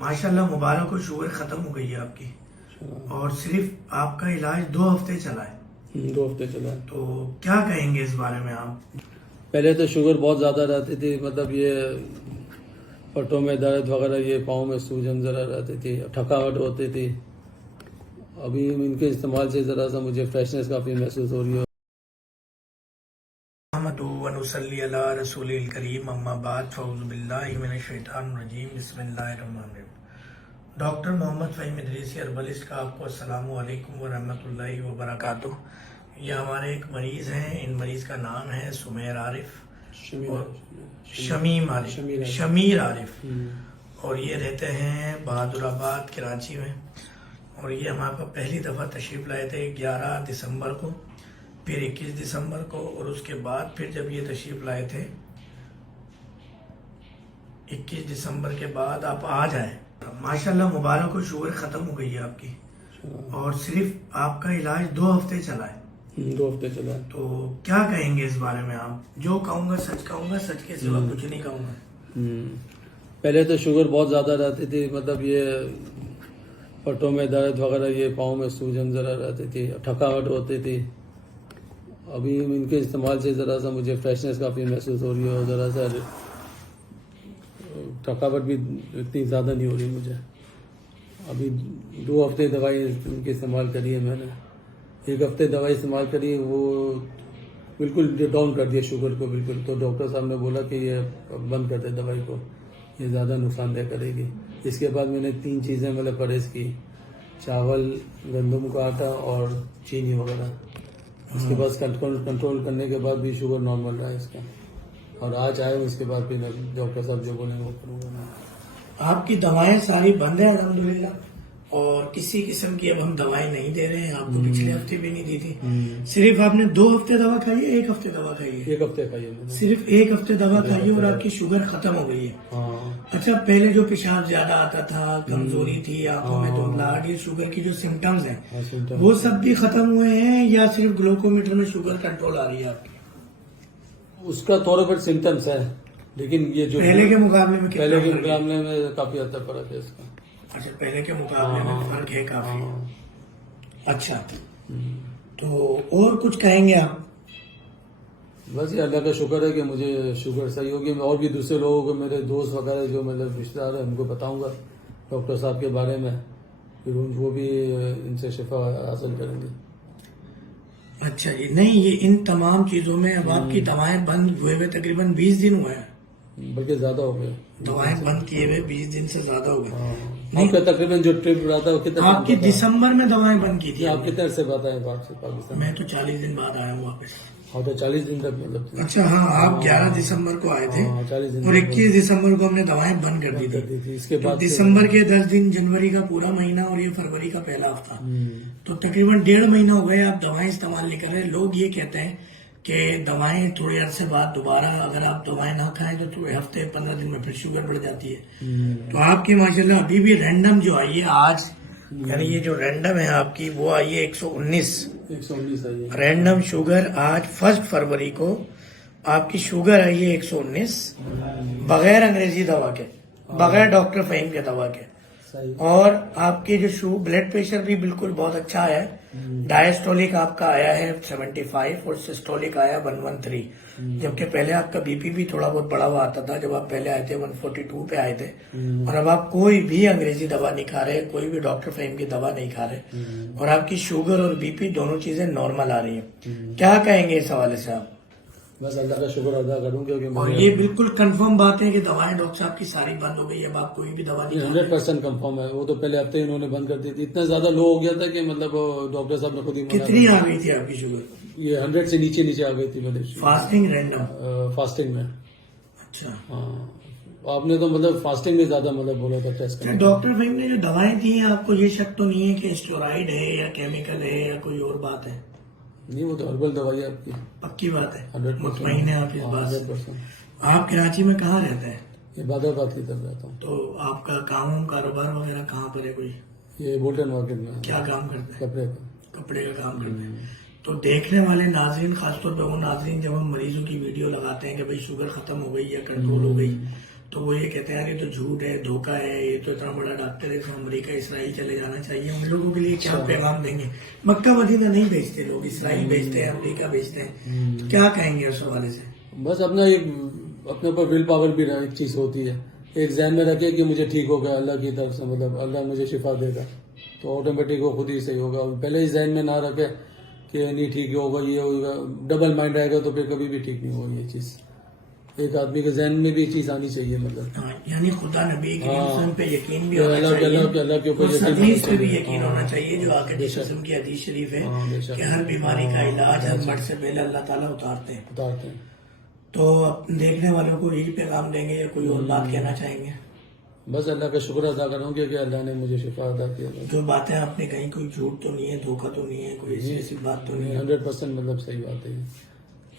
माशाल्लाह मुबारक हो, शुगर खत्म हो गई है आपकी। और सिर्फ आपका इलाज 2 हफ्ते चला है। 2 हफ्ते चला है। तो क्या कहेंगे इस बारे में आप? पहले तो शुगर बहुत ज़्यादा रहती थी, मतलब ये पट्टों में दर्द वगैरह, ये पाँव में सूजन ज़रा रहती थी, थकावट होती थी। अभी इनके इस्तेमाल से ज़रा सा मुझे फ्रेशनेस काफ़ी महसूस हो रही है। अहमदु व नुसल्ली अला रसूलिल करीम, अम्मा बाद, फऊज़ु बिल्लाहि मिनश शैतानिर रजीम, बिस्मिल्लाहिर रहमानिर रहीम। डॉक्टर मोहम्मद फ़हीम इदरीसी अर्बलिस्ट का आपको अस्सलामु अलैकुम व रहमतुल्लाहि व बरकातुहू। ये हमारे एक मरीज़ हैं, इन मरीज़ का नाम है सुमेर आरिफ और शमीर आरिफ, और ये रहते हैं बहादुराबाद कराची में। और ये हमारे पास पहली दफ़ा तशरीफ़ लाए थे 11 दिसंबर को, फिर 21 दिसंबर को, और उसके बाद फिर जब ये तशरीफ़ लाए थे 21 दिसंबर के बाद आप आज आए। माशाल्लाह मुबारक हो, शुगर ख़त्म हो गई है आपकी। और सिर्फ आपका इलाज 2 हफ्ते चला है। 2 हफ्ते चला है। तो क्या कहेंगे इस बारे में आप? जो कहूँगा सच के सिवा कुछ नहीं कहूँगा। पहले तो शुगर बहुत ज़्यादा रहती थी, मतलब ये पट्टों में दर्द वगैरह, ये पाँव में सूजन ज़रा रहती थी, थकावट होती थी। अभी इनके इस्तेमाल से ज़रा सा मुझे फ्रेशनेस काफ़ी महसूस हो रही है, और ज़रा सा थकावट भी इतनी ज़्यादा नहीं हो रही मुझे। अभी 2 हफ्ते दवाई इनकी इस्तेमाल करी है मैंने। 1 हफ्ते दवाई इस्तेमाल करी, वो बिल्कुल डाउन कर दिया शुगर को बिल्कुल। तो डॉक्टर साहब ने बोला कि ये बंद कर दे दवाई को, ये ज़्यादा नुकसानदेह करेगी। इसके बाद मैंने 3 चीज़ें मतलब परहेज़ की, चावल, गंदम का आटा और चीनी वगैरह। उसके बाद कंट्रोल करने के बाद भी शुगर नॉर्मल रहा है इसका। और आज आए, उसके बाद फिर डॉक्टर साहब जो बोलेंगे वो करूँगा मैं। आपकी दवाएं सारी बंद है अल्हम्दुलिल्लाह, और किसी किस्म की अब हम दवाएं नहीं दे रहे हैं। आपको पिछले हफ्ते भी नहीं दी थी। सिर्फ आपने 2 हफ्ते दवा खाई है, 1 हफ्ते दवा खाई है? 1 हफ्ते खाई है मैंने। सिर्फ 1 हफ्ते दवा खाई है और आपकी शुगर खत्म हो गई है। हाँ। अच्छा, पहले जो पेशाब ज्यादा आता था, कमजोरी थी, आंखों में धुंधलाहट, ये शुगर की जो सिम्टम्स हैं वो सब भी खत्म हुए हैं, या सिर्फ ग्लूकोमीटर में शुगर कंट्रोल आ रही है आपकी? उसका थोड़ा बहुत सिम्टम्स है, लेकिन ये जो पहले के मुकाबले में पहले के मुकाबले में काफी हद तक फर्क है इसका। अच्छा, पहले के मुकाबले में फर्क है काफी। अच्छा, तो और कुछ कहेंगे आप? बस ये अल्लाह का शुक्र है कि मुझे शुगर सही होगी। मैं और भी दूसरे लोगों को, मेरे दोस्त वगैरह जो मतलब रिश्तेदार हैं, उनको बताऊंगा डॉक्टर साहब के बारे में, फिर वो भी इनसे शिफा हासिल करेंगे। अच्छा जी, नहीं ये इन तमाम चीजों में अब आपकी दवाएं बंद हुए हुए तकरीबन 20 दिन हुए हैं, बल्कि ज्यादा हो गए। दवाएं बंद किए हुए 20 दिन से ज्यादा हो गए। नहीं, तकरीबन जो ट्रिप रहा था वो कितना आपकी दिसंबर में दवाएं बंद की थी? आप कितने से बात है पाकिस्तान? मैं तो 40 दिन बाद आया हूँ वापस। हाँ, तो 40 दिन तक मतलब। अच्छा, हाँ, आप 11 दिसंबर को आए थे 40 दिन और 21 दिसंबर को हमने दवाएं बंद कर दी थी। इसके तो बाद दिसंबर के 10 दिन, जनवरी का पूरा महीना और ये फरवरी का पहला हफ्ता, तो तकरीबन 1.5 महीना हो गए आप दवाएं इस्तेमाल नहीं कर रहे। लोग ये कहते हैं कि दवाएं थोड़े अरसे बाद दोबारा अगर आप दवाएं ना खाएं तो थोड़े हफ्ते 15 दिन में फिर शुगर बढ़ जाती है। तो आपकी माशाल्लाह अभी भी रैंडम जो आई है आज, यानी ये जो रैंडम है आपकी, वो आई है 119 आई है। Random sugar. आज 1 फरवरी को आपकी शुगर आई है 119, बगैर अंग्रेजी दवा के, बगैर डॉक्टर फहीम के दवा के। और आपके जो ब्लड प्रेशर भी बिल्कुल बहुत अच्छा है। डायस्टोलिक आपका आया है 75 और सिस्टोलिक आया 113, जबकि पहले आपका बीपी भी थोड़ा बहुत बढ़ा हुआ आता था जब आप पहले आए थे, 142 पे आए थे। और अब आप कोई भी अंग्रेजी दवा नहीं खा रहे, कोई भी डॉक्टर फहीम की दवा नहीं खा रहे, और आपकी शुगर और बीपी दोनों चीजें नॉर्मल आ रही है। क्या कहेंगे इस हवाले से आप? बस अल्लाह का शुक्र अदा करूंगा कि और ये बिल्कुल कंफर्म बात है कि दवाएं डॉक्टर साहब की सारी बंद हो गई है, अब आप कोई भी दवा नहीं? 100% कंफर्म है। वो तो पहले हफ्ते इन्होंने बंद कर दी थी, इतना ज्यादा लो हो गया था कि मतलब डॉक्टर साहब ने खुद ही कितनी आ गई थी आपकी शुगर? ये 100 से नीचे आ गई थी मेरी फास्टिंग रैंडम? फास्टिंग में। अच्छा, हाँ, आपने तो मतलब फास्टिंग में ज्यादा मतलब बोला था टेस्ट करने। डॉक्टर फहीम ने जो दवाएं दी हैं आपको, ये शक तो नहीं है कि स्टेरॉइड है या केमिकल है या कोई और बात है? नहीं, वो तो हर्बल दवाई है आपकी। पक्की बात है? 100% मुतमईन है आप इस बात से? 100%। आप कराची में कहाँ रहते हैं? ये बादराबाद की तरफ रहता हूँ। तो आपका काम कारोबार वगैरह कहाँ पर है कोई? ये बोल्टन मार्केट में। क्या काम करते हैं? कपड़े का। कपड़े का काम करते हैं। तो देखने वाले नाजरीन, खासतौर पर वो नाजरीन, जब हम मरीजों की वीडियो लगाते हैं कि भाई शुगर खत्म हो गई या कंट्रोल हो गई, تو وہ یہ کہتے ہیں کہ تو جھوٹ ہے, دھوکہ ہے, یہ تو اتنا بڑا ڈاکٹر ہے تو امریکہ اسرائیل چلے جانا چاہیے. ہم لوگوں کے لیے کیا پیغام دیں گے؟ مکہ مدینہ نہیں بھیجتے لوگ, اسرائیل بھیجتے ہیں, امریکہ بھیجتے ہیں, تو کیا کہیں گے اس حوالے سے؟ بس اپنا ایک اپنے اوپر ول پاور بھی ایک چیز ہوتی ہے, ایک ذہن میں رکھے کہ مجھے ٹھیک ہوگا اللہ کی طرف سے, مطلب اللہ مجھے شفا دے گا تو آٹومیٹک وہ خود ہی صحیح ہوگا. پہلے ہی ذہن میں نہ رکھے کہ نہیں ٹھیک ہوگا, یہ ہوگا, ڈبل مائنڈ رہے گا تو پھر کبھی بھی ٹھیک نہیں ہوگا. یہ چیز ایک آدمی کے ذہن میں بھی یہ چیز آنی چاہیے, مطلب یعنی خدا نبی کے وسلم پہ یقین بھی کہ ہونا اللہ چاہیے, کے اوپر اس یقین حدیث پہ ہونا بھی چاہیے. یقین ہونا چاہیے جو آگے جس قسم کی حدیث شریف ہے کہ ہر بیماری کا علاج ہر مرض سے پہلے اللہ تعالیٰ اتارتے ہیں. بتاتے ہیں. تو دیکھنے والوں کو یہی پیغام دیں گے یا کوئی اور بات کہنا چاہیں گے؟ بس اللہ کا شکر ادا کروں گے کہ اللہ نے مجھے شفا عطا کیا. جو باتیں آپ نے کہیں کوئی جھوٹ تو نہیں ہے, دھوکہ تو نہیں ہے, کوئی ایسی بات تو نہیں ہے؟ 100% مطلب صحیح بات ہے.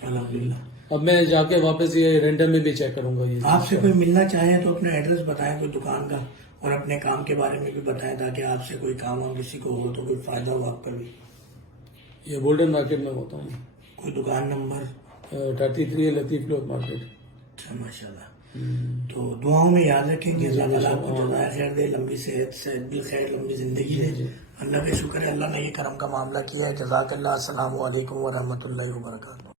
الحمدللہ. اب میں جا کے واپس یہ رینڈم میں بھی چیک کروں گا. یہ آپ سے کوئی ملنا چاہے تو اپنا ایڈریس بتائیں کوئی دکان کا, اور اپنے کام کے بارے میں بھی بتائیں تاکہ آپ سے کوئی کام ہو, کسی کو ہو تو کوئی فائدہ ہو آپ پر بھی. یہ گولڈن مارکیٹ میں ہوتا ہوں. کوئی دکان نمبر؟ 33 لطیف کلوتھ مارکیٹ. اچھا, ماشاء اللہ. تو دعاؤں میں یاد رکھیں گے, اللہ تعالیٰ آپ کو جزائے خیر دے, لمبی صحت بالخیر لمبی زندگی دے. اللہ کا شکر ہے اللہ نے یہ کرم کا معاملہ کیا ہے. جزاک اللہ. السلام علیکم ورحمۃ اللہ وبرکاتہ.